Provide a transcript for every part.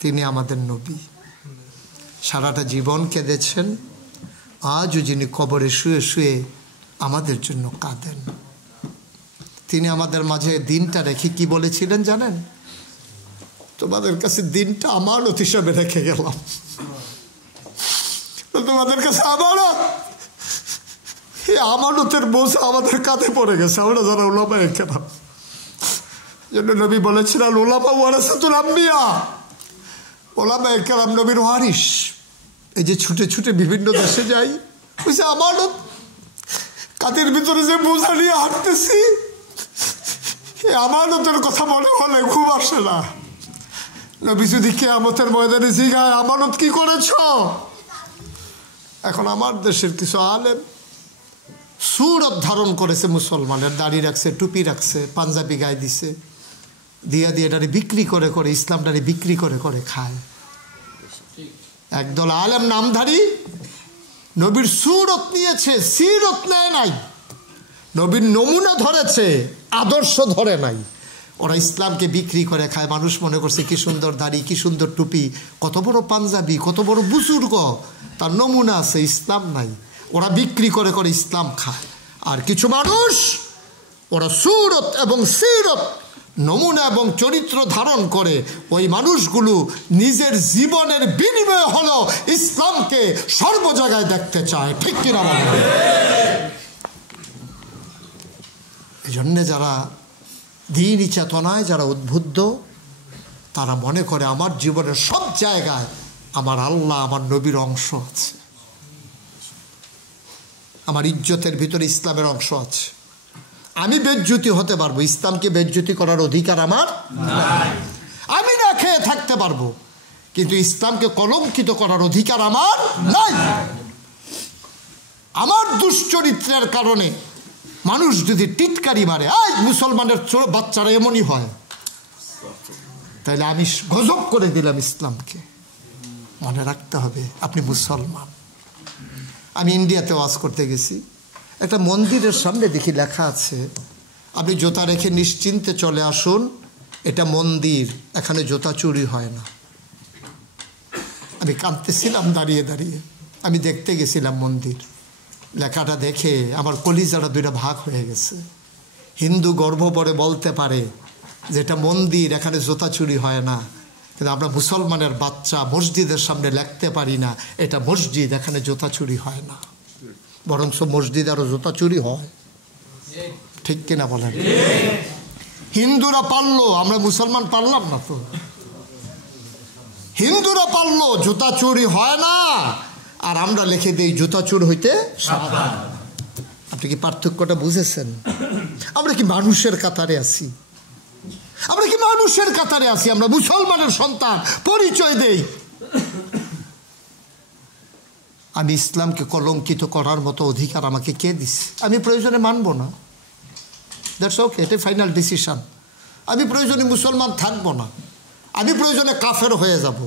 তিনি আমাদের নবী। সারাটা জীবন কেঁদেছেন, আজও যিনি কবরে শুয়ে শুয়ে আমাদের জন্য কাঁদেন। তিনি আমাদের মাঝে দিনটা রেখে কি বলেছিলেন জানেন? তোমাদের কাছে দিনটা আমানত হিসাবে রেখে গেলাম, তোমাদের কাছে আমানত। এই আমানতের বোঝা আমাদের কাঁধে পড়ে গেছে, আমরা যারা উলামায়ে কেরাম। জন্য নবী বলেছিলেন উলামা ওয়ারাসাতুল আম্বিয়া, উলামায়ে কেরাম নবীর ওয়ারিস। এই যে ছুটে ছুটে বিভিন্ন দেশে যাই, বুঝছে আমানত কাঁধের ভিতরে যে বোঝা নিয়ে হাঁটতেছি, এই আমানতের কথা মনে হলে ঘুম আসে না। নবী যদি কিয়ামতের ময়দানে জিজ্ঞাসা আমানত কি করেছ? এখন আমার দেশের কিছু আলেম সুরত ধারণ করেছে, মুসলমানের দাড়ি রাখছে, টুপি রাখছে, পাঞ্জাবি গায়ে দিছে, দিয়ে এটারে বিক্রি করে করে ইসলামটারে বিক্রি করে করে খায়। একদল আলেম নামধারী নবীর সুরত নিয়েছে, সিরত নেয় নাই, নবীর নমুনা ধরেছে, আদর্শ ধরে নাই। ওরা ইসলামকে বিক্রি করে খায়। মানুষ মনে করছে কি সুন্দর দাড়ি, কি সুন্দর টুপি, কত বড় পাঞ্জাবি, কত বড় বুজুর্গ, তার নমুনা আছে, ইসলাম নাই। ওরা বিক্রি করে করে ইসলাম খায়। আর কিছু মানুষ ওরা সুরত এবং সিরত নমুনা এবং চরিত্র ধারণ করে, ওই মানুষগুলো নিজের জীবনের বিনিময়ে হলো ইসলামকে সর্ব জায়গায় দেখতে চায়। ঠিক কিনা বলেন? এই জন্যে যারা দ্বীনি চেতনায় যারা উদ্বুদ্ধ, তারা মনে করে আমার জীবনের সব জায়গায় আমার আল্লাহ, আমার নবীর অংশ আছে, আমার ইজ্জতের ভিতরে ইসলামের অংশ আছে। আমি বেজ্জতি হতে পারবো, ইসলামকে বেজ্জতি করার অধিকার আমার নাই। আমি না খেয়ে থাকতে পারবো, কিন্তু ইসলামকে কলঙ্কিত করার অধিকার আমার নাই। আমার দুশ্চরিত্রের কারণে মানুষ যদি টিটকারি মারে, আজ মুসলমানের বাচ্চারা এমনই হয়, তাহলে আমি গজব করে দিলাম ইসলামকে। মনে রাখতে হবে আপনি মুসলমান। আমি ইন্ডিয়াতে ওয়াজ করতে গেছি, একটা মন্দিরের সামনে দেখি লেখা আছে আপনি জুতা রেখে নিশ্চিন্তে চলে আসুন, এটা মন্দির, এখানে জুতা চুরি হয় না। আমি কাঁদতেছিলাম দাঁড়িয়ে দাঁড়িয়ে, আমি দেখতে গেছিলাম মন্দির। লেখাটা দেখে আমার কলিজাটা দুইটা ভাগ হয়ে গেছে। হিন্দু গর্ব করে বলতে পারে যে এটা মন্দির, এখানে জুতা চুরি হয় না, কিন্তু আমরা মুসলমানের বাচ্চা মসজিদের সামনে লিখতে পারি না এটা মসজিদ, এখানে জুতা চুরি হয় না, বরঞ্চ মসজিদ আরো জুতা চুরি হয়। ঠিক কিনা বলেন? হিন্দুরা পারলো, আমরা মুসলমান পারলাম না তো। হিন্দুরা পারলো, জুতা চুরি হয় না, আর আমরা লিখে দিই জুতা চুর হইতে সাবধান। আপনি কি পার্থক্যটা বুঝেছেন? আমরা কি মানুষের কাতারে আছি? আমরা কি মানুষের কাতারে আছি? আমরা মুসলমানের সন্তান, পরিচয় দেই। আমি ইসলামকে কলঙ্কিত করার মতো অধিকার আমাকে কে দিচ্ছে? আমি প্রয়োজনে মানব না, দ্যাটস ওকে, এটাই ফাইনাল ডিসিশন। আমি প্রয়োজনে মুসলমান থাকবো না, আমি প্রয়োজনে কাফের হয়ে যাব,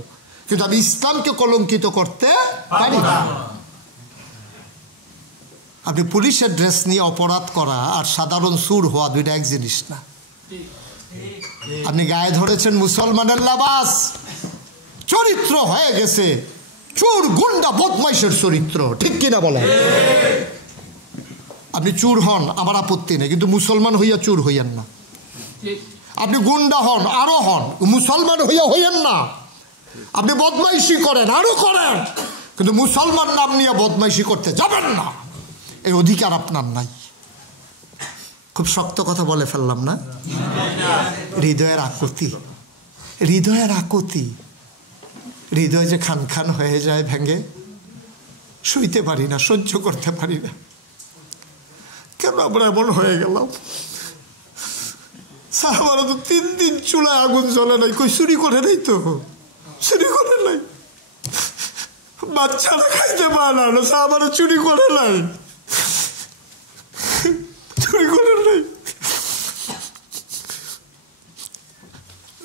কিন্তু আমি ইসলামকে কলঙ্কিত করতে পারি না। আপনি পুলিশের ড্রেস নিয়ে অপরাধ করা আর সাধারণ সুর হওয়া দুইটা এক জিনিস না। আপনি গায়ে ধরেছেন মুসলমানের লেবাস, চরিত্র হয়ে গেছে চোর, গুন্ডা, বদমাইশের চরিত্র। ঠিক কিনা বলেন? আপনি চোর হন, আমার আপত্তি নেই, কিন্তু মুসলমান হইয়া চোর হইয়েন না। আপনি গুন্ডা হন, আরো হন, মুসলমান হইয়া হইয়েন না। আপনি বদমাইশি করেন, আরো করেন, কিন্তু মুসলমান নাম নিয়ে বদমাইশি করতে যাবেন না, এই অধিকার আপনার নাই। খুব শক্ত কথা বলে ফেললাম না? হৃদয়ের আকুতি, হৃদয়ের আকুতি, হৃদয় যে খান খান হয়ে যায়, ভেঙে শুইতে পারি না, সহ্য করতে পারি না। কেন আমরা এমন হয়ে গেলাম? সাহাবারা তো 3 দিন চুলায় আগুন জ্বলে নাই, কই চুরি করে নাই তো, চুরি করে নাই। বাচ্চারা খাইতে পারে না, সাহাবারা চুরি করে নাই, চুরি করে নাই।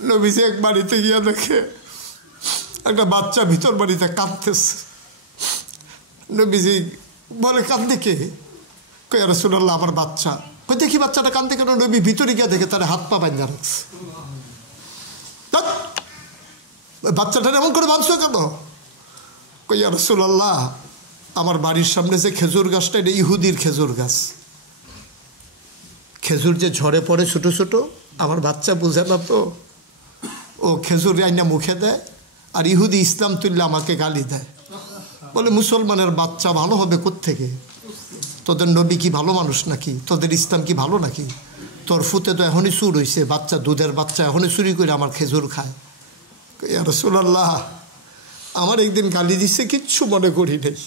নবীজি এক বাড়িতে গিয়া দেখে একটা বাচ্চা ভিতর বাড়িতে কাঁদতেছে। নবীজি বলে কাঁদে কে? কই রাসূলুল্লাহ আমার বাচ্চা। কই দেখি বাচ্চাটা কাঁদতে কেন? নবী ভিতরে গিয়া দেখে তার হাত পা বাঁধা রাখছে। বাচ্চাটা এমন করে বাঁধছো কেন? কই ইয়া রাসূলুল্লাহ, আমার বাড়ির সামনে যে খেজুর গাছটা, এটা ইহুদির খেজুর গাছ। খেজুর যে ঝরে পড়ে ছোট ছোট, আমার বাচ্চা বুঝে না তো, ও খেজুর আইনা মুখে দেয়, আর ইহুদি ইসলাম তুললে আমাকে গালি দেয়, বলে মুসলমানের বাচ্চা ভালো হবে কোত্থেকে? তোদের নবী কি ভালো মানুষ নাকি? তোদের ইসলাম কি ভালো নাকি? তোর ফুতে তো এখনই চুর হয়েছে, বাচ্চা দুধের বাচ্চা এখনই চুরি করে আমার খেজুর খায়। ইয়া রাসূলুল্লাহ, আমার একদিন গালি দিছে, কিচ্ছু মনে করি নাই।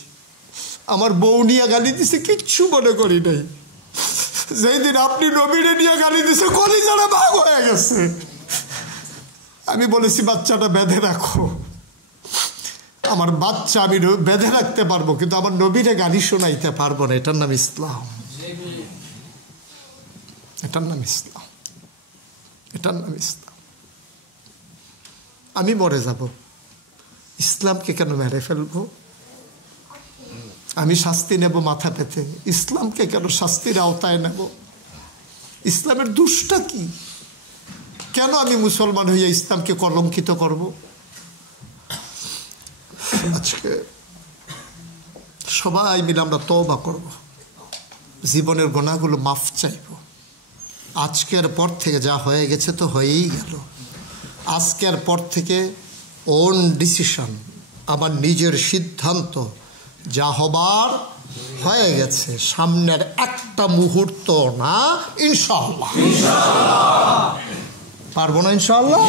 আমার বউ নিয়ে গালি দিছে, কিচ্ছু মনে করি নাই। যেই দিন আপনি নবীরে নিয়ে গালি দিছে, কলিজাটা ভাগ হয়ে গেছে। আমি বলেছি বাচ্চাটা বেঁধে রাখো। আমার বাচ্চা আমি বেঁধে রাখতে পারবো, কিন্তু আমার নবীরে গালি শোনাইতে পারবো না। এটার নাম ইসলাম, এটার নাম ইসলাম, এটার নাম ইসলাম। আমি মরে যাব, ইসলামকে কেন মেরে ফেলবো? আমি শাস্তি নেব মাথা পেতে, ইসলামকে কেন শাস্তির আওতায় নেব? ইসলামের দোষটা কি? কেন আমি মুসলমান হইয়া ইসলামকে কলঙ্কিত করব? আজকে সবাই মিলে আমরা তওবা করব, জীবনের গুনাহগুলো মাফ চাইব। আজকের পর থেকে যা হয়ে গেছে তো হয়েই গেল। আজকের পর থেকে ওন ডিসিশন, আমার নিজের সিদ্ধান্ত, যা হবার হয়ে গেছে। সামনের একটা মুহূর্ত না, ইনশাআল্লাহ পারবো না, ইনশাআল্লাহ।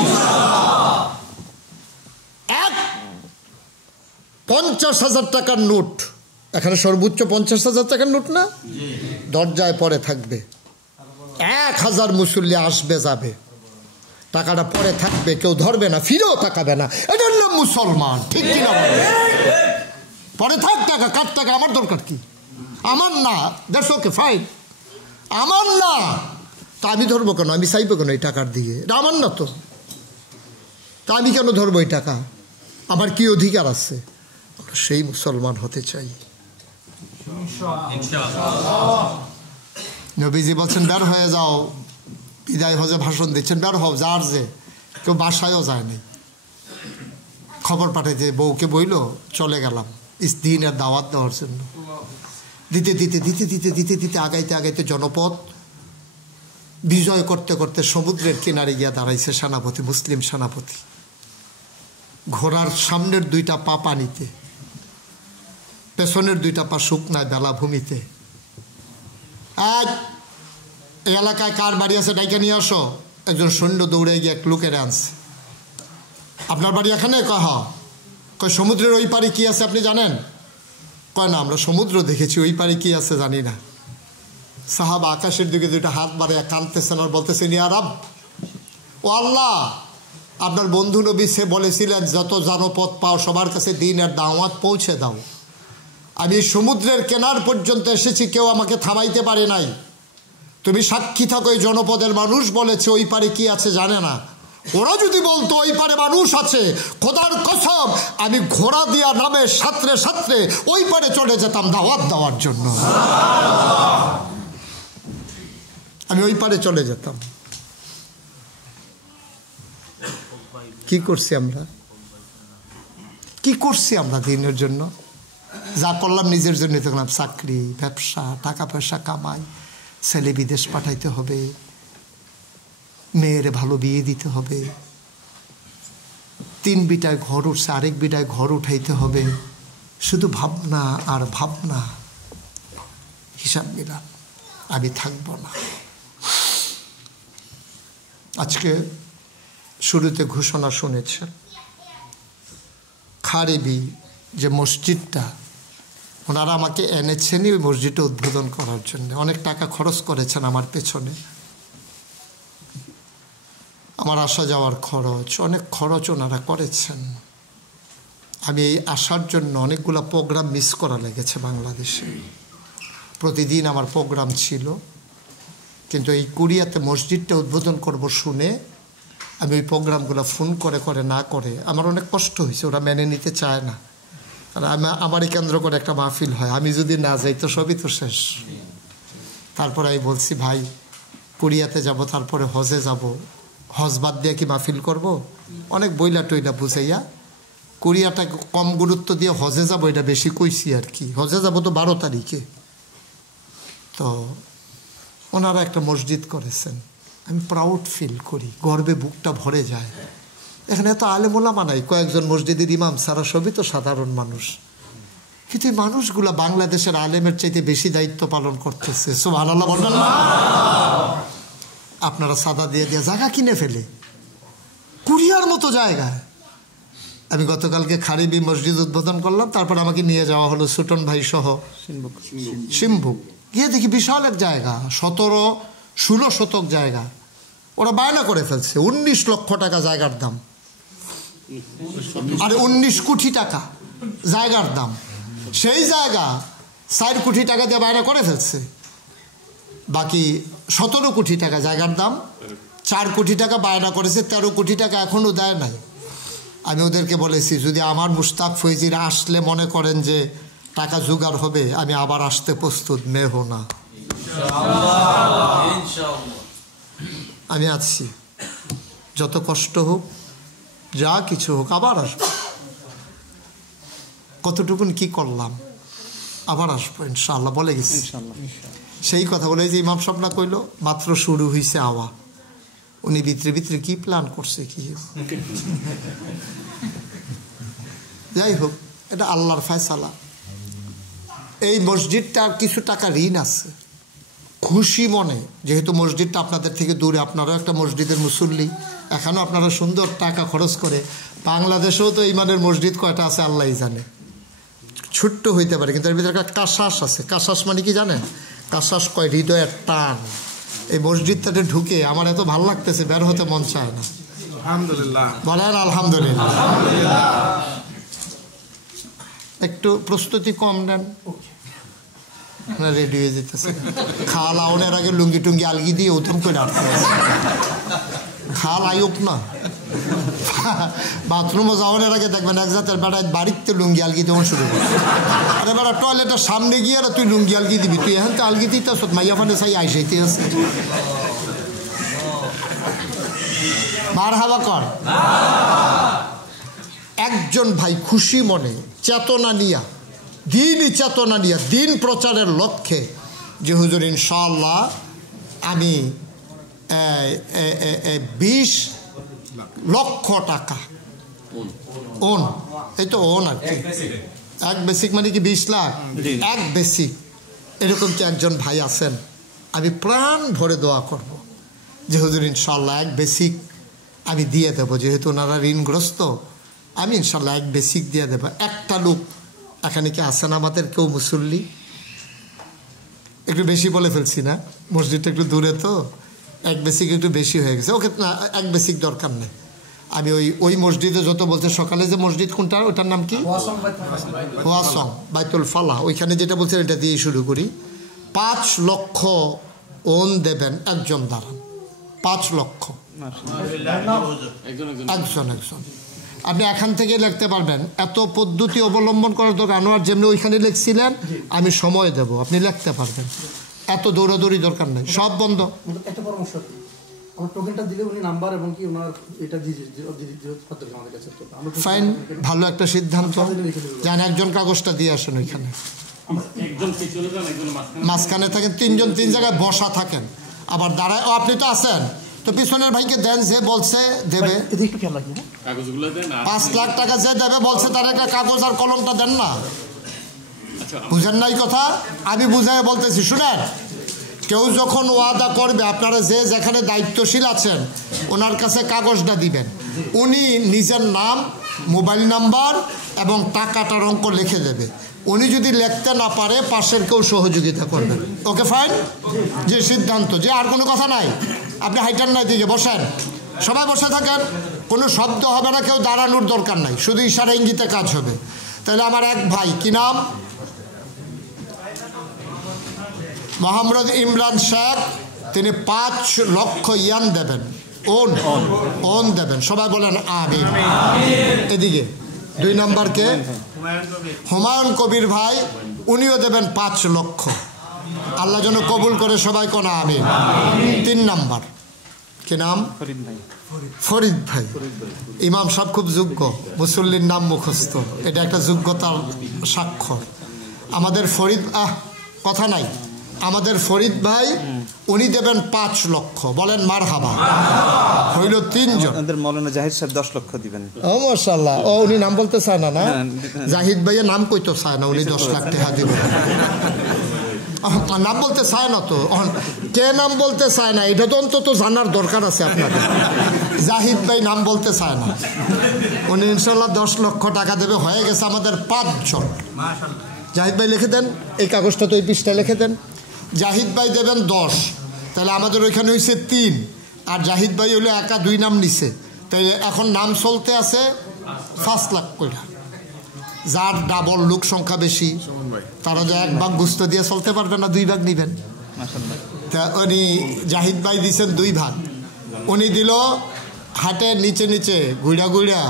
50,000 টাকার নোট, এখানে সর্বোচ্চ 50,000 টাকার নোট না, দরজায় পরে থাকবে। 1000 মুসল্লি আসবে যাবে, টাকাটা পরে থাকবে, কেউ ধরবে না, ফিরেও তাকাবে না। এটার নাম মুসলমান, ঠিক কিনা? পরে থাক টাকা, কার টাকা, আমার দরকার কি? আমার না, দ্যাটস ওকে, ফাইন, আমার না, তা আমি ধরবো কেন? আমি চাইবো কেন এই টাকার দিকে? এটা আমার না তো, তা আমি কেন ধরবো এই টাকা? আমার কি অধিকার আছে? সেই মুসলমান হতে চাই। নবীজি বলছেন বের হয়ে যাও, বিদায় হজে ভাষণ দিচ্ছেন, বের হও। যার যে কেউ বাসায়ও যায়নি, খবর পাঠাইতে বউকে বইল, চলে গেলাম দিনের দাওয়াত দেওয়ার জন্য। দিতে দিতে দিতে দিতে দিতে দিতে আগাইতে আগাইতে জনপদ বিজয় করতে করতে সমুদ্রের কিনারে গিয়া দাঁড়াইছে সেনাপতি, মুসলিম সেনাপতি। ঘোড়ার সামনের 2টা পা পানিতে, পেছনের 2টা পা শুকনায় বেলাভূমিতে। এই এলাকায় কার বাড়ি আছে ডাইকে নিয়ে আসো। একজন সৈন্য দৌড়ে গিয়ে এক লোকের আনছে। আপনার বাড়ি এখানে? কয় সমুদ্রের ওই পারে কি আছে আপনি জানেন? কয় না, আমরা সমুদ্র দেখেছি, ওই পারে কি আছে জানি না। সাহাবা আকাশের দিকে 2টা হাত বাড়াইয়া কাঁদতেছেন আর বলতেছেন, ইয়া রাব, ও আল্লাহ, আপনার বন্ধু নবী সে বলেছিলেন যত জনপদ পাও সবার কাছে দ্বীনের দাওয়াত পৌঁছে দাও। আমি সমুদ্রের কেনার পর্যন্ত এসেছি, কেউ আমাকে থামাইতে পারে নাই। তুমি সাক্ষী থাকো, এই জনপদের মানুষ বলেছে ওই পারে কি আছে জানে না। ওরা যদি বলতো ওই পারে মানুষ আছে, খোদার কসম আমি ঘোড়া দিয়া নামে সাঁতরে সাঁতরে ওই পারে চলে যেতাম দাওয়াত দেওয়ার জন্য। আমি ওই পারে চলে যেতাম। কি করছি আমরা? কি করছি আমরা দিনের জন্য? যা করলাম নিজের জন্য করলাম, চাকরি, ব্যবসা, টাকা পয়সা কামাই, ছেলে বিদেশ পাঠাইতে হবে, মেয়ের ভালো বিয়ে দিতে হবে, 3 বিটায় ঘর উঠছে, আরেক বিটায় ঘর উঠাইতে হবে, শুধু ভাবনা আর ভাবনা। হিসাব মিলাম, আমি থাকব না। আজকে শুরুতে ঘোষণা শুনেছেন, খারিবি যে মসজিদটা, ওনারা আমাকে এনেছেনই ওই মসজিদটা উদ্বোধন করার জন্য। অনেক টাকা খরচ করেছেন আমার পেছনে, আমার আসা যাওয়ার খরচ, অনেক খরচ ওনারা করেছেন। আমি এই আসার জন্য অনেকগুলো প্রোগ্রাম মিস করা লেগেছে বাংলাদেশে। প্রতিদিন আমার প্রোগ্রাম ছিল, কিন্তু এই কোরিয়াতে মসজিদটা উদ্বোধন করব শুনে আমি ওই প্রোগ্রামগুলো ফোন করে করে না করে আমার অনেক কষ্ট হয়েছে। ওরা মেনে নিতে চায় না। আর আমারই কেন্দ্র করে একটা মাহফিল হয়, আমি যদি না যাই তো সবই তো শেষ। তারপরে আমি বলছি, ভাই কোরিয়াতে যাব, তারপরে হজে যাব, হজ বাদ দিয়ে কি মাহফিল করব? অনেক বইলা টইলা বুঝাইয়া কোরিয়াটাকে কম গুরুত্ব দিয়ে হজে যাবো এটা বেশি কইছি আর কি। হজে যাবো তো 12 তারিখে। তো ওনারা একটা মসজিদ করেছেন, আমি প্রাউড ফিল করি, গর্বে বুকটা ভরে যায়। এখানে এত আলেম ওলামা নাই, কয়েকজন মসজিদের ইমাম সারা সবই তো সাধারণ মানুষ, কিন্তু এই মানুষগুলা বাংলাদেশের আলেমের চাইতে বেশি দায়িত্ব পালন করতেছে। সুবহানাল্লাহ বলবেন না? আপনারা সাদা দিয়ে দিয়ে জায়গা কিনে ফেলে কুরিয়ার মতো জায়গায়। আমি গতকালকে খারিবি মসজিদ উদ্বোধন করলাম, তারপর আমাকে নিয়ে যাওয়া হলো সুটন ভাই সহ সিম্বুক। গিয়ে দেখি বিশাল এক জায়গা, 17-16 শতক জায়গা। ওরা বায়না করে ফেলছে 19 লক্ষ টাকা জায়গার দাম, আরে 19 কোটি টাকা জায়গার দাম। সেই জায়গা 4 কোটি টাকা দিয়ে বায়না করে ফেলছে, বাকি 17 কোটি টাকা জায়গার দাম। 4 কোটি টাকা বায়না করেছে, 13 কোটি টাকা এখনও দেয় নাই। আমি ওদেরকে বলেছি যদি আমার মুশতাক ফৈজিরা আসলে মনে করেন যে টাকা জোগাড় হবে, আমি আবার আসতে প্রস্তুত, মেহো না, আমি আছি। যত কষ্ট হোক, যা কিছু হোক, আবার আসবো। কতটুকুন কি করলাম, আবার আসবো ইনশাআল্লাহ বলে গেছি। সেই কথা বলে যে ইমাম সাহেব না কইল মাত্র শুরু হয়েছে আওয়া, উনি ভিতরে ভিতরে কি প্ল্যান করছে কি। যাই হোক, এটা আল্লাহর ফয়সালা। এই মসজিদটার কিছু টাকা ঋণ আছে, খুশি মনে, যেহেতু মসজিদটা আপনাদের থেকে দূরে, আপনারাও একটা মসজিদের মুসল্লি, এখানেও আপনারা সুন্দর টাকা খরচ করে। বাংলাদেশেও তো ইমানের মসজিদ কয়টা আছে আল্লাহই জানে, ছোট্ট হইতে পারে, কিন্তু এর ভিতরে একটা কাশাস আছে। কাশাস মানে কি জানেন? কাশাস কয় হৃদয়ের টান। এই মসজিদটাতে ঢুকে আমার এত ভালো লাগতেছে, বের হতে মন চায় না। আলহামদুলিল্লাহ বলেন আলহামদুলিল্লাহ। একটু প্রস্তুতি কম নেন, রেডি হয়ে যেতেছে। খাল আউনের আগে লুঙ্গি টুঙ্গি আলগি দিয়ে উত্তম করে আটকে খাল আয়ুক না। বাথরুমও যাওয়ার আগে দেখবেন এক জাতের বেড়ায় বাড়িতে লুঙ্গি আলগি দেওয়া শুরু করে। আরে বেড়া টয়লেটের সামনে গিয়ে আর তুই লুঙ্গি আলগি দিবি, তুই এখন তো আলগি দিতে আসত, মাইয়া ফানে চাই আইসাইতে আছে। মার হাবা কর। একজন ভাই খুশি মনে চেতনা নিয়া, দিনই চেতনা নিয়া, দিন প্রচারের লক্ষ্যে যে হুজুর ইনশাআল্লাহ আমি 20 লক্ষ টাকা ওন, এই তো ওন আর কি, এক বেসিক মানে কি 20 লাখ, এক বেসিক। এরকম কি একজন ভাই আছেন? আমি প্রাণ ভরে দোয়া করব যে হুজুর ইনশাআল্লাহ এক বেসিক আমি দিয়ে দেবো, যেহেতু ওনারা ঋণগ্রস্ত, আমি ইনশাআল্লাহ এক বেসিক দিয়ে দেবো। একটা লোক এখানে কি আছেন আমাদের কেউ মুসল্লি? একটু বেশি বলে ফেলছি না? মসজিদটা একটু দূরে তো, এক বেসিক একটু বেশি হয়ে গেছে। ওকে না, এক বেসিক দরকার নেই। আমি ওই মসজিদে যত বলছে, সকালে যে মসজিদ কোনটা, ওটার নাম কি? ওয়াসং বাইতুল ফালাহ, ওইখানে যেটা বলছে এটা দিয়ে শুরু করি। 5 লক্ষ ওন দেবেন একজন দাঁড়ান, 5 লক্ষ একজন। আপনি এখান থেকে লিখতে পারবেন, এত পদ্ধতি অবলম্বন করার দরকার। আনোয়ার যেমনি ওইখানে লিখছিলেন, আমি সময় দেব, আপনি লিখতে পারবেন, এত দৌড়াদৌড়ি দরকার নেই, সব বন্ধ। একটা পরামর্শ, আমার টোকেনটা দিলে উনি নাম্বার এবং কি ওনার এটা আমাদের কাছে, ফাইন, ভালো একটা সিদ্ধান্ত। যান একজন কাগজটা দিয়ে আসেন ওইখানে, মাঝখানে থাকেন 3 জন 3 জায়গায় বসা থাকেন, আবার দাঁড়ায়। আপনি তো আছেন তো পিছনের ভাইকে দেন, যে বলছে দেবে। 5 লাখ টাকা যে দেবে বলছে, তার একটা কাগজ আর কলমটা দেন না। বুঝেন নাই কথা? আমি বুঝাই বলতেছি, শুনেন। কেউ যখন ওয়াদা করবে, আপনারা যে যেখানে দায়িত্বশীল আছেন ওনার কাছে কাগজটা দিবেন। উনি নিজের নাম, মোবাইল নাম্বার এবং টাকাটার অঙ্ক লিখে দেবে। উনি যদি লিখতে না পারে, পাশের কেউ সহযোগিতা করবেন। ওকে ফাইন, যে সিদ্ধান্ত, যে আর কোনো কথা নাই। আপনি হাইটার নাই দিকে বসেন, সবাই বসে থাকেন, কোনো শব্দ হবে না, কেউ দাঁড়ানোর দরকার নাই, শুধু ইশারা ইঙ্গিতে কাজ হবে। তাহলে আমার এক ভাই, কি নাম? মোহাম্মদ ইমরান শেখ, তিনি 5 লক্ষ ইয়ান দেবেন, ওন দেবেন। সবাই বলেন আমিন। এদিকে 2 নম্বরকে হুমায়ুন কবির ভাই, উনিও দেবেন 5 লক্ষ। আল্লাহ যেন কবুল করে, সবাই কোন আমিন। 3 নম্বর কি নাম? ফরিদ ভাই। ফরিদ ভাই। ইমাম সাহেব খুব যোগ্য, মুসল্লির নাম মুখস্থ, এটা একটা যোগ্যতার স্বাক্ষর। আমাদের ফরিদ কথা নাই, আমাদের ফরিদ ভাই উনি দেবেন 5 লক্ষ, বলেন মারহাবা। হইল 3 জন। আমাদের মাওলানা জাহিদ সাহেব 10 লক্ষ দিবেন। ও মাশাআল্লাহ। ও উনি নাম বলতে চায় না? না, জাহিদ ভাইয়ের নাম কইতো চায় না, উনি 10 লাখ টাকা দিবেন। নাম বলতে চায় না তো, কে নাম বলতে চায় না এটা তো অন্তত জানার দরকার আছে আপনাদের। জাহিদ ভাই নাম বলতে চায় না, উনি ইনশাল্লাহ 10 লক্ষ টাকা দেবে। হয়ে গেছে আমাদের 5 জন। জাহিদ ভাই লিখে দেন, এই কাগজটা তো এই পৃষ্ঠায় লিখে দেন। জাহিদ ভাই দেবেন 10, তাহলে আমাদের ওইখানে হয়েছে 3, আর জাহিদ ভাই হলো একা 2 নাম নিছে, তাই এখন নাম চলতে আছে 5 লাখ করে। যার ডাবল লোক সংখ্যা বেশি তারা যে 1 ভাগ গুস্ত দিয়ে চলতে পারবে না, 2 ভাগ নিবেন। তা উনি জাহিদ ভাই দিচ্ছেন 2 ভাগ। উনি দিল হাটের নিচে নিচে ঘুরা ঘুরা,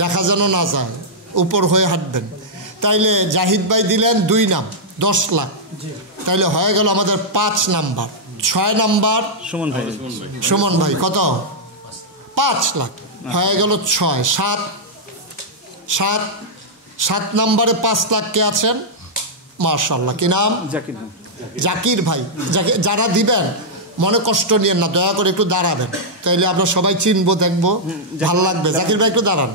দেখা যেন না যায়, উপর হয়ে হাঁটবেন। তাইলে জাহিদ ভাই দিলেন 2 নাম 10 লাখ, তাইলে হয়ে গেল আমাদের 5 নাম্বার। 6 নাম্বার সুমন ভাই কত? 5 লাখ, হয়ে গেল 6। 7 নাম্বারে 5 লাখ কে আছেন? মাশাআল্লাহ, কি নাম? জাকির ভাই। যারা দিবেন মনে কষ্ট নিয়েন না, দয়া করে একটু দাঁড়াবেন, তাইলে আমরা সবাই চিনবো, দেখবো, ভালো লাগবে। জাকির ভাই একটু দাঁড়ান।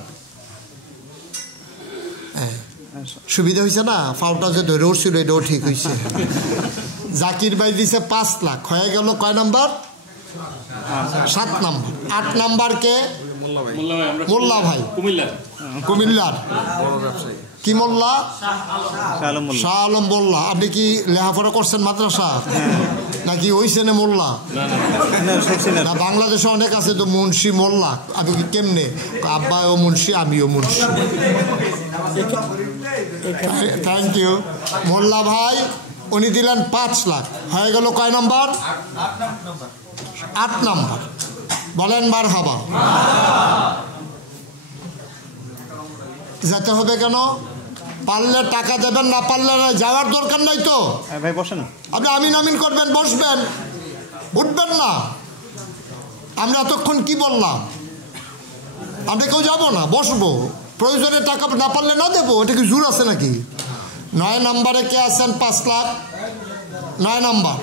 সুবিধা হয়েছে না, ফাউলটা যে ধরে উঠছিল এটাও ঠিক হয়েছে। জাকির ভাই দিছে 5 লাখ, হয়ে গেল কয় নাম্বার? 7 নাম্বার। 8 নাম্বার কে? মোল্লা ভাই, কুমিল্লার। কি মোল্লা? শাহ আলম মোল্লা। আপনি কি লেখাপড়া করছেন মাদ্রাসা নাকি হইছেন মোল্লা? না, বাংলাদেশে অনেক আছে তো মুন্সি মোল্লা। আপনি কি কেমনে? আব্বাও মুন্সি, আমিও মুন্সি। থ্যাংক ইউ মোল্লা ভাই। উনি দিলেন 5 লাখ, হয়ে গেল কয় নাম্বার? 8 নাম্বার। বলেন মারহাবা। যেতে হবে কেন? পারলে টাকা দেবেন, না পারলে যাওয়ার দরকার নাই তো। ভাই বসেন, আপনি আমিন আমিন করবেন, বসবেন, উঠবেন না। আমরা এতক্ষণ কি বললাম? আমরা কেউ যাবো না, বসবো। প্রয়োজনে টাকা না পারলে না দেবো, এটা কি জোর আছে নাকি? 9 নাম্বারে কে আছেন? 5 লাখ। 9 নাম্বার।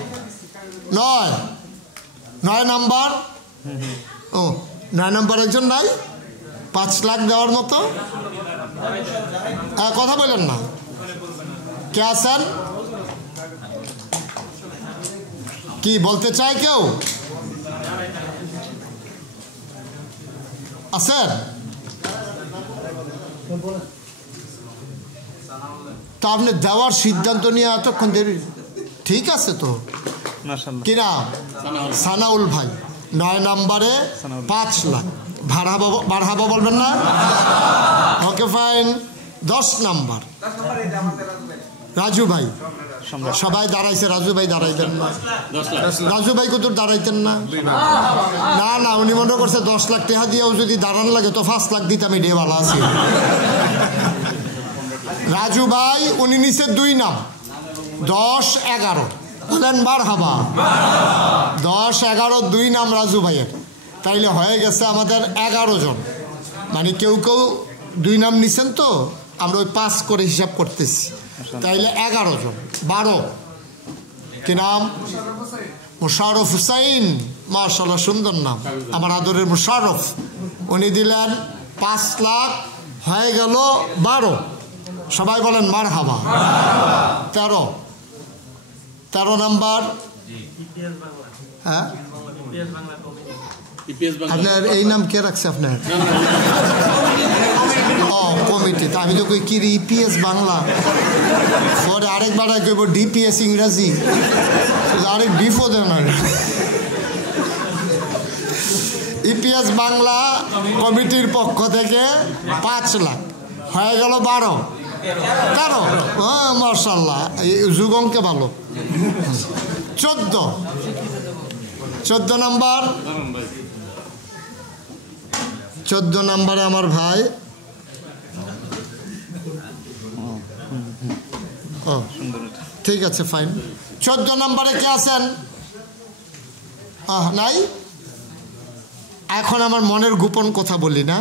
9 নাম্বার। ও 9 নাম্বার একজন নাই 5 লাখ দেওয়ার মতো? কথা বলেন না, কে আছেন? কি বলতে চায় কেউ? আছেন? তা আপনি দেওয়ার সিদ্ধান্ত নিয়ে এতক্ষণ দেরি, ঠিক আছে তো। কি নাম? সানাউল ভাই। 9 নাম্বারে 5 লাখ। ভাড়াবা বলবেন না? Okay fine. 10 নাম্বার রাজু ভাই। সবাই দাঁড়াইছে, রাজু ভাই দাঁড়াইতেন না? রাজু ভাই কত দাঁড়াইতেন না? না না, উনি মনে করছে 10 লাখ টাকা দিয়েও যদি দাঁড়ান লাগে তো 5 লাখ দিতে আমি ডেবালা আছি। রাজু ভাই উনি নিচে 2 নাম 10, 11। বলেন মারহাবা। 10, 11 2 নাম রাজু ভাইয়ের। তাইলে হয়ে গেছে আমাদের 11 জন। মানে কেউ কেউ 2 নাম নিছেন তো, আমরা ওই 5 করে হিসাব করতেছি। তাইলে 11 জন। 12 কি নাম? মুশারফ হুসাইন। মাশাআল্লাহ, সুন্দর নাম, আমার আদরের মুশারফ। উনি দিলেন 5 লাখ, হয়ে গেল 12। সবাই বলেন মারহাবা। 13 নাম্বার। হ্যাঁ, আপনার এই নাম কে রাখছে আপনার? ও কমিটি। তা আমি তো কই কি ইপিএস বাংলা, পরে আরেকবার কইব ডিপিএস ইংরাজি, আরেক ডিফো দেন। ইপিএস বাংলা কমিটির পক্ষ থেকে 5 লাখ, হয়ে গেল 12। 13। হ্যাঁ মাশাআল্লাহ, যুগ অঙ্কে ভালো। 14 নাম্বার। 14 নাম্বারে আমার ভাই। ও ঠিক আছে, ফাইন। 14 নাম্বারে কে আছেন? নাই এখন আমার মনের গোপন কথা বলি না,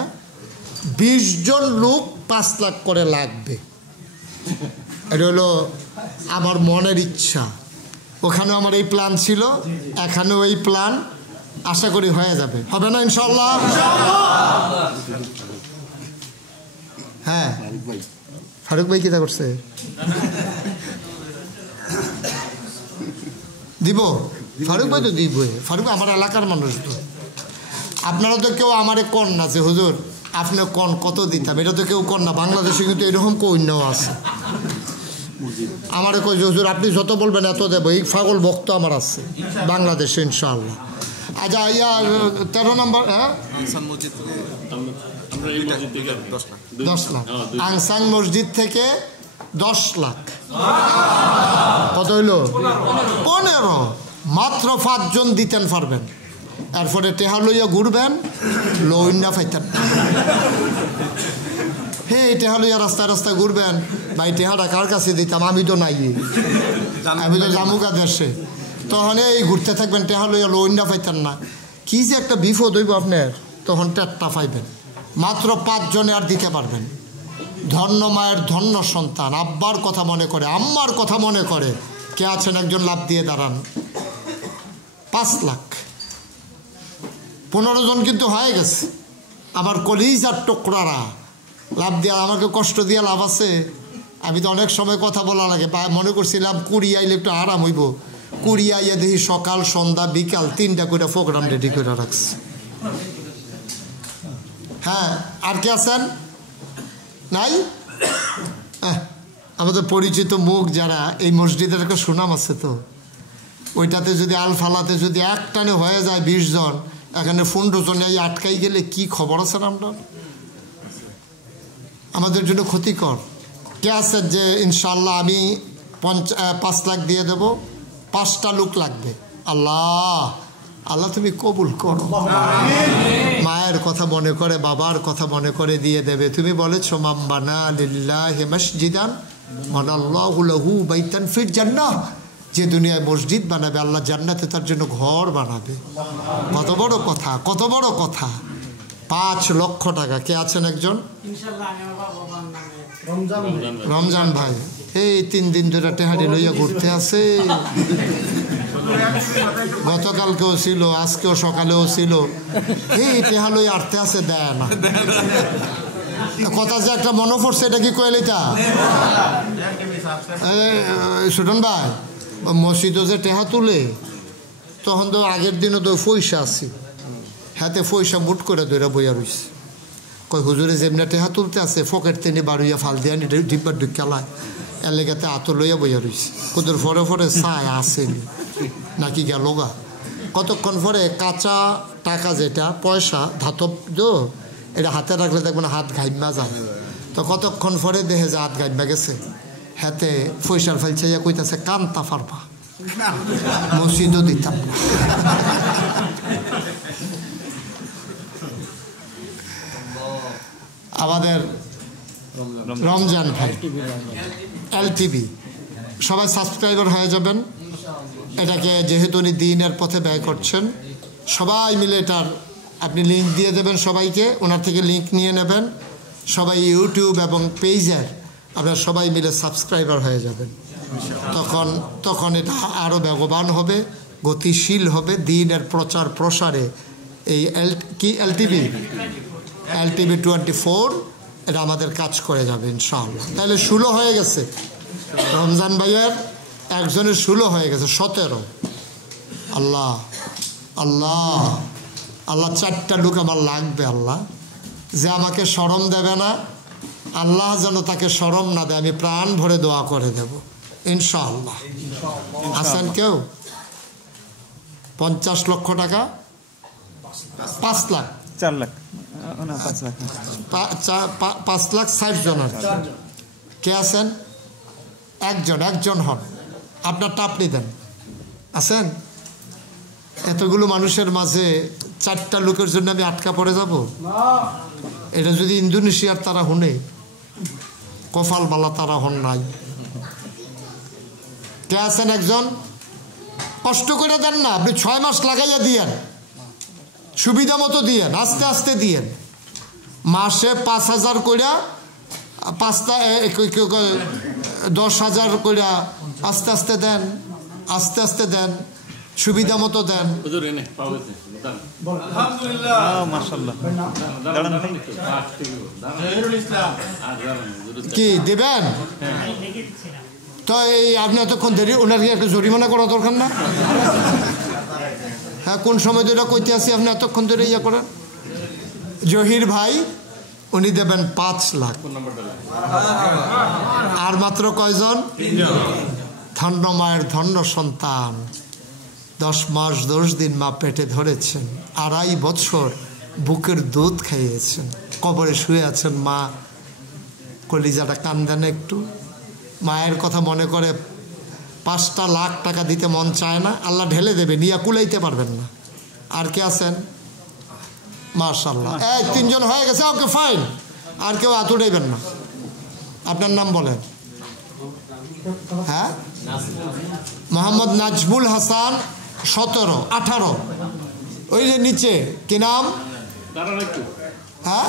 20 জন লোক 5 লাখ করে লাগবে, এটা হলো আমার মনের ইচ্ছা। ওখানেও আমার এই প্ল্যান ছিল, এখানেও এই প্ল্যান, আশা করি হয়ে যাবে। হবে না ইনশাআল্লাহ? হ্যাঁ, ফারুক ভাই কি করছে? দিব? ফারুক ভাই তো দিব, ফারুক আমার এলাকার মানুষ তো। আপনারা তো কেউ আমারে কন না যে হুজুর আপনি কন কত দিতাম, এটা তো কেউ কন না। বাংলাদেশে কিন্তু এরকম কন্যাও আছে, আমারে কই হুজুর আপনি যত বলবেন এত দেবো। এই পাগল ভক্ত আমার আছে বাংলাদেশে ইনশাআল্লাহ। আচ্ছা, 13 নম্বর, হ্যাঁ 10 লাখ আনসাং মসজিদ থেকে 10 লাখ। কত হইল? 15। মাত্র 5 জন দিতেন পারবেন। এরপরে টেহা লইয়া ঘুরবেন, লইন্ডা ফাইতেন। হে টেহা লইয়া রাস্তায় রাস্তায় ঘুরবেন, ভাই টেহাটা কার কাছে দিতাম, আমি তো নাই, আমি তো জামুকা দেশে। তখন এই ঘুরতে থাকবেন, টেহা লইয়া লইন্ডা ফাইতেন না। কি যে একটা বিপদ হইব আপনার, তখন টেটটা পাইবেন। মাত্র 5 জনে আর দিতে পারবেন। ধন্য মায়ের ধন্য সন্তান, আব্বার কথা মনে করে, আম্মার কথা মনে করে। কে আছেন একজন লাভ দিয়ে দাঁড়ান? 5 লাখ। 15 জন কিন্তু হয়ে গেছে। আমার কলিজার টুকরারা লাভ দিয়ে, আমাকে কষ্ট দিয়ে লাভ আছে? আমি তো অনেক সময় কথা বলা লাগে, মনে করছিলাম 20 আইলে একটু আরাম হইব। 20 আইয়া দেখি সকাল সন্ধ্যা বিকাল 3টা করে প্রোগ্রাম রেডি করে রাখছে। হ্যাঁ, আর কে আছেন? নাই? আমাদের পরিচিত মুখ যারা, এই মসজিদের একটা সুনাম আছে তো, ওইটাতে যদি আলফালাতে যদি একটানে হয়ে যায় 20 জন, এখানে 15 জনে আটকাই গেলে কি খবর আছে আমরা? আমাদের জন্য ক্ষতিকর। কে আছে যে ইনশাল্লাহ আমি 5 লাখ দিয়ে দেব? 5টা লোক লাগবে। আল্লাহ আল্লাহ তুমি কবুল করো। মায়ের কথা মনে করে, বাবার কথা মনে করে দিয়ে দেবে। তুমি বলেছো মাম্বানা লিল্লাহি মসজিদান বানাল্লাহু লাহু বাইতান ফিল জান্নাহ, যে দুনিয়ায় মসজিদ বানাবে আল্লাহ জান্নাতে তার জন্য ঘর বানাবে। কত বড় কথা, কত বড় কথা। 5 লক্ষ টাকা। কে আছেন একজন? রমজান ভাই এই 3 দিন ধরে টেহারি লইয়া ঘুরতে আছে। গতকালকেও ছিল, আজকেও সকালেও ছিল। এই টেহা লইয়া আটতে আছে, দেয় না। কথা যে একটা মনে পড়ছে, এটা কি কইল? এটা সুটন ভাই, মসজিদও যে টেহা তুলে, তখন তো আগের দিনও তো পয়সা আছে, হাতে পয়সা মুট করে ধরে বইয়া রয়েছে। কই হুজুরে যেমনি টেহা তুলতে আছে, পকেট তিনি বাড়ুইয়া ফাল দিয়ে ডিব্বার ঢুকালায়, এর লেগাতে আতো লইয়া বইয়া রয়েছে। কুদুর ফরে ফরে চায় আসেনি নাকি গেল গা। কতক্ষণ পরে কাঁচা টাকা, যেটা পয়সা ধাতব, এটা হাতে রাখলে দেখবেন হাত ঘাইমা যায়। তো কতক্ষণ পরে দেখে যে হাত ঘাইমা গেছে, হাতে পয়সার ফেলছে, কইতাছে কান্তা পারবা, মসজিদও দিতাম। আমাদের রমজান ভাই LTV, সবাই সাবস্ক্রাইবার হয়ে যাবেন। এটাকে যেহেতু উনি দিনের পথে ব্যয় করছেন, সবাই মিলে এটার আপনি লিঙ্ক দিয়ে দেবেন সবাইকে, ওনার থেকে লিঙ্ক নিয়ে নেবেন। সবাই ইউটিউব এবং পেজের আপনারা সবাই মিলে সাবস্ক্রাইবার হয়ে যাবেন। তখন এটা আরও বেগবান হবে, গতিশীল হবে। দিনের প্রচার প্রসারে এই LTV 24 এটা আমাদের কাজ করে যাবে ইনশাআল্লাহ। তাহলে 16 হয়ে গেছে। রমজান ভাইয়ের একজনের 16 হয়ে গেছে, 17। আল্লাহ আল্লাহ আল্লাহ, 4টা লোক আমার লাগবে আল্লাহ, যে আমাকে শরম দেবে না। আল্লাহ যেন তাকে শরম না দেয়, আমি প্রাণ ভরে দোয়া করে দেব ইনশাআল্লাহ। আছেন কেউ? 50 লক্ষ টাকা, 5 লাখ, 4 লাখ, 5 লাখ, 5 লাখ 60 জন। কে আছেন? একজন হন। আপনারটা আপনি দেন। আছেন? এতগুলো মানুষের মাঝে 4টা লোকের জন্য আমি আটকা পড়ে যাব? এটা যদি ইন্দোনেশিয়ার তারা শুনে, কপালবালা তারা হন নাই। কে আছেন একজন? কষ্ট করে দেন না, আপনি 6 মাস লাগাইয়া দিয়েন। সুবিধা মতো দিয়েন, আস্তে আস্তে দিয়েন। মাসে 5,000 কইরা, 10,000 কইরা আস্তে আস্তে দেন, আস্তে আস্তে দেন, সুবিধা মতো দেন। মাশাআল্লাহ। কি দেবেন? তো এই আপনি এতক্ষণ দেরি, ওনাকে একটা জরিমানা করা দরকার না? হ্যাঁ, কোন সময় ধরে কইতে আসি আপনি এতক্ষণ ধরে ইয়ে করেন। জহির ভাই উনি দেবেন 5 লাখ। আর মাত্র কয়জন? ধন্য মায়ের ধন্য সন্তান, 10 মাস 10 দিন মা পেটে ধরেছেন, 2.5 বছর বুকের দুধ খাইয়েছেন, কবরে শুয়ে আছেন মা, কলিজাটা কান্দেন একটু। মায়ের কথা মনে করে 5টা লাখ টাকা দিতে মন চায় না, আল্লাহ ঢেলে দেবে, নিয়ে কুলাইতে পারবেন না। আর কে আছেন? মাশাআল্লাহ, 3জন হয়ে গেছে, ওকে ফাইন। আর কেউ হাত উঠাইবেন না। আপনার নাম বলেন। হ্যাঁ, মোহাম্মদ নাজমুল হাসান, 17, 18, ওই যে নিচে কি নাম? হ্যাঁ,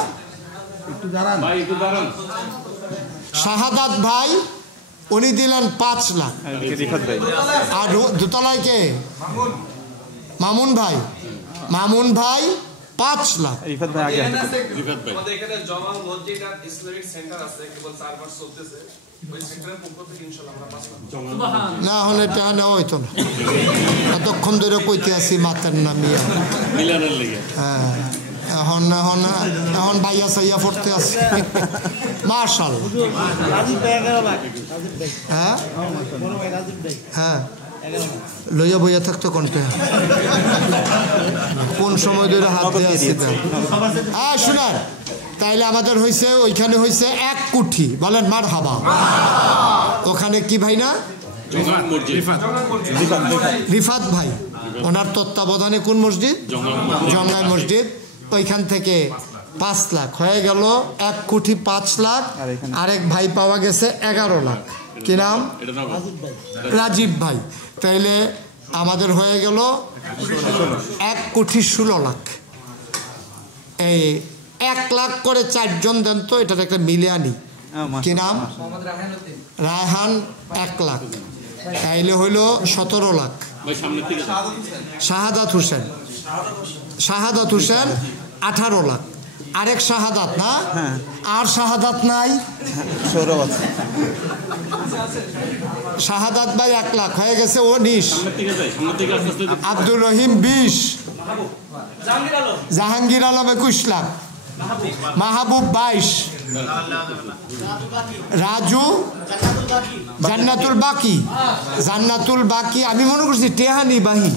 শাহাদাত ভাই, উনি দিলেন 5 লাখ। আর দোতলায় কে? মামুন ভাই, মামুন ভাই 5 লাখ। রিফাত ভাই আগে। আমাদের এখানে জমা মসজিদ আর ইসলামিক সেন্টার আছে, কেবল 4 মাস চলতেছে। ওই সেন্টারের পক্ষ থেকে ইনশাআল্লাহ আমরা 5 লাখ না হলে টাকা নেওয়া হইতো না। এতক্ষণ ধরে কইতে আসি মাতার নামিয়া। হ্যাঁ, এখন এখন এখন ভাইয়া সাইয়া পড়তে আসি। মাশাআল্লাহ। হ্যাঁ হ্যাঁ, লইয়া বইয়া থাকতো কোনটা, কোন সময় ধরে হাত দিয়ে আসি। হ্যাঁ শুনেন, তাইলে আমাদের হয়েছে, ওইখানে হয়েছে 1 কোটি। বলেন মার হাবা। ওখানে কি ভাই না? রিফাত ভাই, ওনার তত্ত্বাবধানে কোন মসজিদ? জঙ্গাই মসজিদ। ওইখান থেকে 5 লাখ হয়ে গেল, 1 কোটি 5 লাখ। আরেক ভাই পাওয়া গেছে 11 লাখ। কি নাম? রাজীব ভাই। তাইলে আমাদের হয়ে গেল 1 কোটি 16 লাখ। এই 1 লাখ করে 4 জন দেন তো, এটার একটা মিলে আনি। কি নাম? রায়হান 1 লাখ। তাইলে হইল 17 লাখ। শাহাদাত হোসেন, শাহাদাত হোসেন 18 লাখ। আরেক শাহাদাত না? আর শাহাদাত নাই? শাহাদাত ভাই 1 লাখ হয়ে গেছে, ও 19। আব্দুর রহিম 20। জাহাঙ্গীর আলম 21 লাখ। মাহবুব 22। রাজু, জান্নাতুল বাকি, জান্নাতুল বাকি আমি মনে করছি টেহানি বাহি,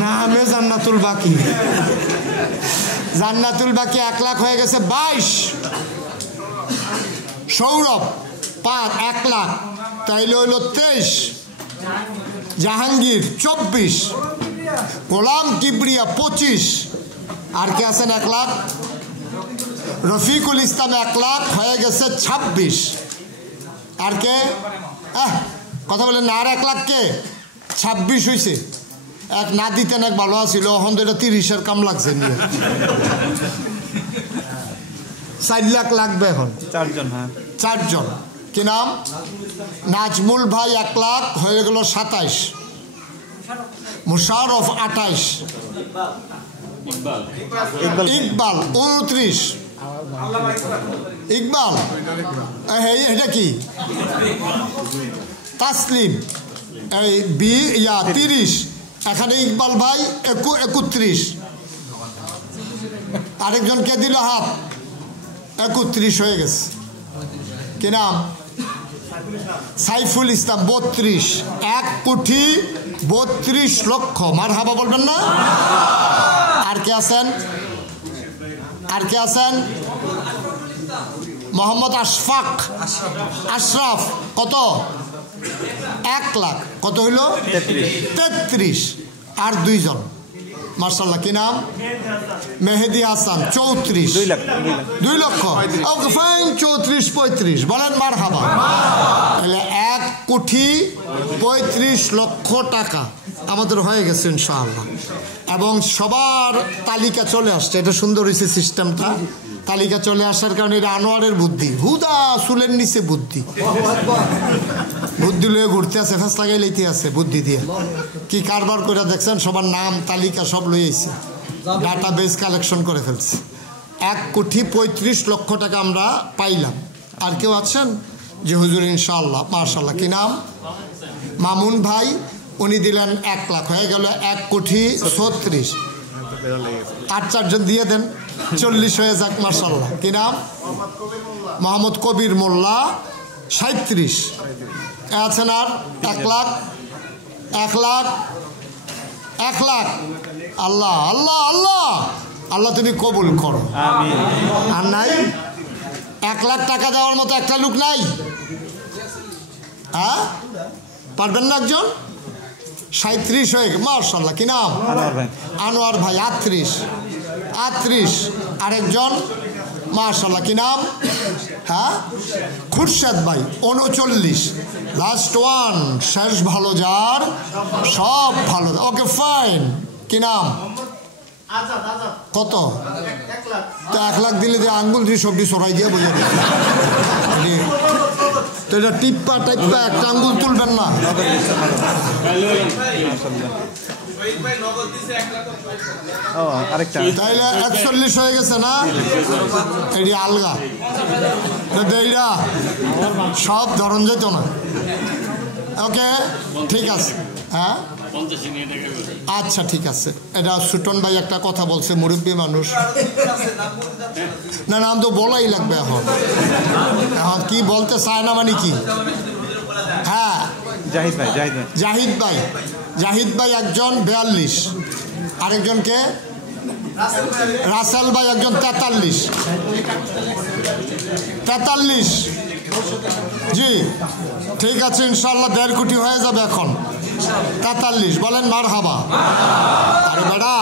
না আমি জান্নাতুল বাকি। জান্নাতুল বাকি 1 লাখ হয়ে গেছে 22। সৌরভ 1 লাখ, তাইলে হইল 23। জাহাঙ্গীর 24। গোলাম কিবরিয়া 25। আর কে আছেন 1 লাখ? রফিকুল ইসলাম 1 লাখ হয়ে গেছে 26। আর কে? কথা বলেন না। আর 1 লাখ কে? 26 হয়েছে। এক না দিতেন, এক ভালো আছিল, এখন তো এটা 30-এর কাম লাগছে নিয়ে। 4 লাখ লাগবে এখন। 4 জন। হ্যাঁ, 4 জন। কি নাম? নাজমুল ভাই 1 লাখ হয়ে গেল 27। মুশারফ 28। ইকবাল 29। ইকবাল এটা কি? তাসলিম 30। এখানে ইকবাল ভাই 31। আরেকজনকে দিল হাত, 31 হয়ে গেছে। কি নাম? সাইফুল ইসলাম 32। 1 কোটি 32 লক্ষ। মার হাবা বলবেন না? আর কে আছেন? আর কে আছেন? মোহাম্মদ আশরাফ কত? 1 লাখ। কত হইল? 33। আর 2 জন। মাশাআল্লাহ। কি নাম? মেহেদি হাসান। 34। 2 লক্ষ। Okay fine. 34 35 বলেন মারহাবা। তাহলে 1 কোটি 35 লক্ষ টাকা আমাদের হয়ে গেছে ইনশাআল্লাহ। এবং সবার তালিকা চলে আসছে। এটা সুন্দর হয়েছে সিস্টেমটা। তালিকা চলে আসার কারণে এটা আনোয়ারের বুদ্ধি। হুদা চুলের নিচে বুদ্ধি লয়ে ঘুরতে আছে, ফেস লাগাই লইতে আছে বুদ্ধি দিয়ে। কি কারবার করে দেখছেন, সবার নাম তালিকা সব লইয়েছে, ডাটা বেস কালেকশন করে ফেলছে। 1 কোটি 35 লক্ষ টাকা আমরা পাইলাম। আর কেউ আছেন? যে হুজুর ইনশাআল্লাহ মাশাআল্লাহ। কি নাম? মামুন ভাই। উনি দিলেন 1 লাখ, হয়ে গেল 1 কোটি 36। আর 4 জন দিয়ে দেন, 40 হয়ে যাক মাশাআল্লাহ। কি নাম? মোহাম্মদ কবির মোল্লা। 37 আছেন। আর 1 লাখ 1 লাখ 1 লাখ। আল্লাহ আল্লাহ আল্লাহ আল্লাহ তুমি কবুল করো। আর নাই 1 লাখ টাকা দেওয়ার মতো একটা লোক নাই? হ্যাঁ পারবেন না একজন? 37 হয়ে গেল মাশাআল্লাহ। কি নাম? আনোয়ার ভাই। 38 আরেকজন মাশাআল্লাহ। কি নাম? হ্যাঁ খুরশেদ ভাই। 39 লাস্ট ওয়ান। শেষ ভালো যার সব ভালো। Okay fine. কি নাম? কত? তো 1 লাখ দিলে যে আঙ্গুল দিয়ে সবটি সরাই দিয়ে বোঝা দিচ্ছে। তো এটা টিপ্পা টাইপ্পা একটা আঙ্গুল তুলবেন না। তাইলে 41 হয়ে গেছে না? এটি আলগা এইটা সব ধরন যেত না। ওকে ঠিক আছে। হ্যাঁ আচ্ছা ঠিক আছে। এটা সুটন ভাই একটা কথা বলছে, মুরব্বী মানুষ। না নাম তো বলাই লাগবে এখন। এখন কি বলতে চায় না মানে কি? হ্যাঁ জাহিদ ভাই একজন 42। আরেকজনকে রাসেল ভাই একজন 43। জি ঠিক আছে ইনশাআল্লাহ 1.5 কোটি হয়ে যাবে এখন। 43 বলেন মারহাবা। আরে বেটা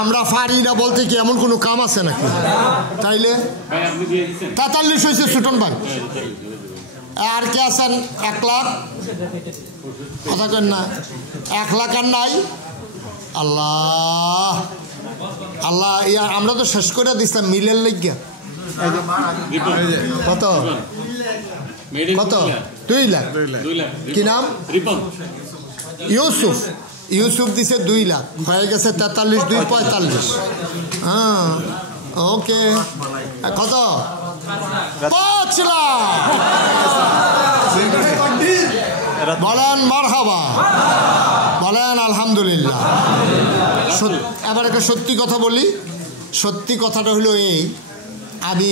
আমরা ফারি না বলতে কি এমন কোনো কাম আছে নাকি? তাইলে 43 হয়েছে সুটন ভাই। আর কে আছেন? 1 লাখ কথা কেন না? 1 লাখ আর নাই? আল্লাহ আল্লাহ আমরা তো শেষ করে দিচ্ছিলাম মিলের লাগিয়া। কত কত? 2 লাখ। কি নাম? ইউসুফ দিছে 2 লাখ, হয়ে গেছে 43 2 45। হ্যাঁ ওকে। কত? 5 লাখ। বলেন মারহাবা, বলেন আলহামদুলিল্লাহ। এবার একটা সত্যি কথা বলি। সত্যি কথাটা হলো এই, আমি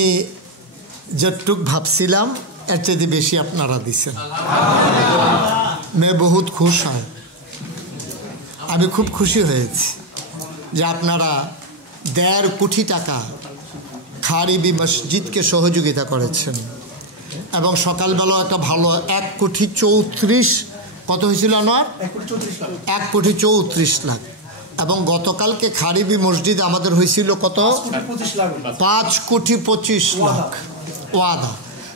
যেটুক ভাবছিলাম এর চাইতে বেশি আপনারা দিচ্ছেন। মেয়ে বহুত খুশ হয়। আমি খুব খুশি হয়েছি যে আপনারা 1.5 কোটি টাকা খারিবি মসজিদকে সহযোগিতা করেছেন। এবং সকালবেলা একটা ভালো 1 কোটি 34 কত হয়েছিল আনোয়ার? 1 কোটি 34 লাখ। এবং গতকালকে খারিবি মসজিদ আমাদের হয়েছিল কত? 5 কোটি 25 লাখ ওয়াদা।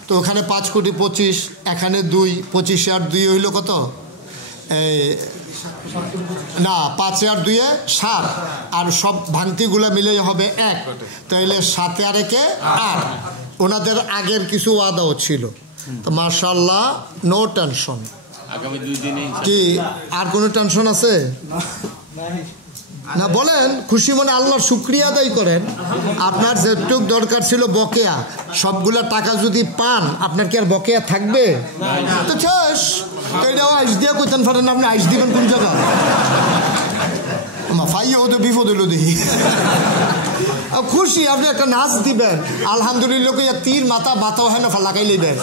তো ওখানে 5 কোটি 25, এখানে 2, 25 আর 2 হইল কত? না 5 আর 2 7, আর সব ভাঙতিগুলো মিলে হবে 1। তাহলে 7 আর 1 8। ওনাদের আগের কিছু ওয়াদাও ছিল। তো মাশাআল্লাহ নো টেনশন। কি আর কোনো টেনশন আছে না? বলেন খুশি মনে আল্লাহর শুকরিয়া আদায় করেন। আপনার যেটুক দরকার ছিল বকেয়া, সবগুলা টাকা যদি পান আপনার কি আর বকেয়া থাকবে? তো শেষ। এটাও আইস দিয়া কইতেন পারেন, আপনি আইস দিবেন কোন জায়গা? ফাইয়াও তো বিপদ হলো দেখি। খুশি আপনি একটা নাচ দিবেন আলহামদুলিল্লাহ, তীর মাথাও হয় না লাগাই নেবেন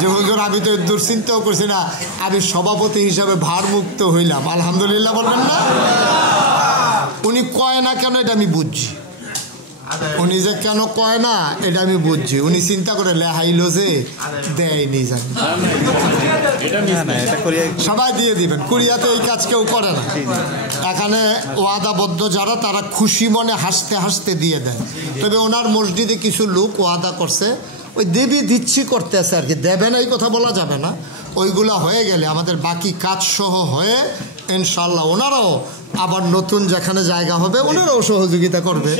যে হুজুর আমি তো দুশ্চিন্তাও করছি না, আমি সভাপতি হিসাবে ভারমুক্ত হইলাম আলহামদুলিল্লাহ বলবেন না? উনি কয় না কেন এটা আমি বুঝছি। উনি যে কেন কয় না এটা আমি বুঝছি, উনি চিন্তা করে লেহাইলো যে দেয়নি জানি। সবাই দিয়ে দিবেন, কুরিয়াতে এই কাজ কেউ করে না। এখানে ওয়াদাবদ্ধ যারা তারা খুশি মনে হাসতে হাসতে দিয়ে দেয়। তবে ওনার মসজিদে কিছু লোক ওয়াদা করছে, ওই দেবী দিচ্ছি করতে আছে আর কি, দেবে না এই কথা বলা যাবে না। ওইগুলা হয়ে গেলে আমাদের বাকি কাজ সহ হয়ে ইনশাল্লাহ ওনারাও আবার নতুন যেখানে জায়গা হবে ওনারাও সহযোগিতা করবে।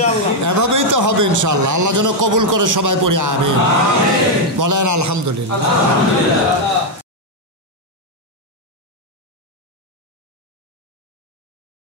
এভাবেই তো হবে ইনশাল্লাহ। আল্লাহ যেন কবুল করে, সবাই পড়ে আমিন বলেন আলহামদুলিল্লাহ।